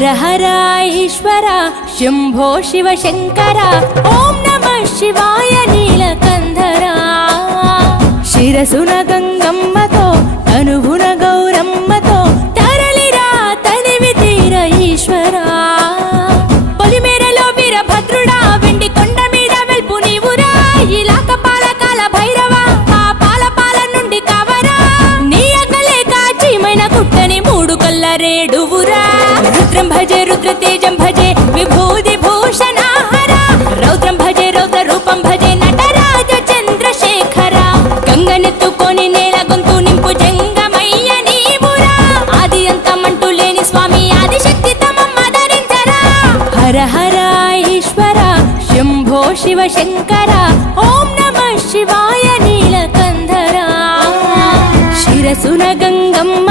హర హర ఈశ్వర శంభో శివ శంకర ఓం నమః శివాయ నీలకంధర శిరసున గంగమ్మతో తనువున గౌరమ్మతో తరలిరా తనివి తీర ఈశ్వరా పొలిమేరలో వీరభద్రుడా వెండి కొండ మీద వెల్పు నీవురా ఇలాక పాలకాల భైరవ ఆ పాల నుండి కవరా నీ అగలే కాచీమైన కుట్టని మూడు కల్ల రేడువురా రుద్రం భజే రుద్ర తేజం భజే విభూతి భూషణాహర రౌద్రం భజే రౌద్ర రూపం భజే నటరాజ చంద్రశేఖర గంగనెత్తుకొని నేల గొంతు నింపు జంగమయ్య నీవురా ఆది అంతమంటూ లేని స్వామి ఆదిశక్తి తమమ్మ ధరించరా హర హర ఈశ్వర శంభో శివ శంకర ఓం నమః శివాయ నీలకంధర శిరసున గంగమ్మ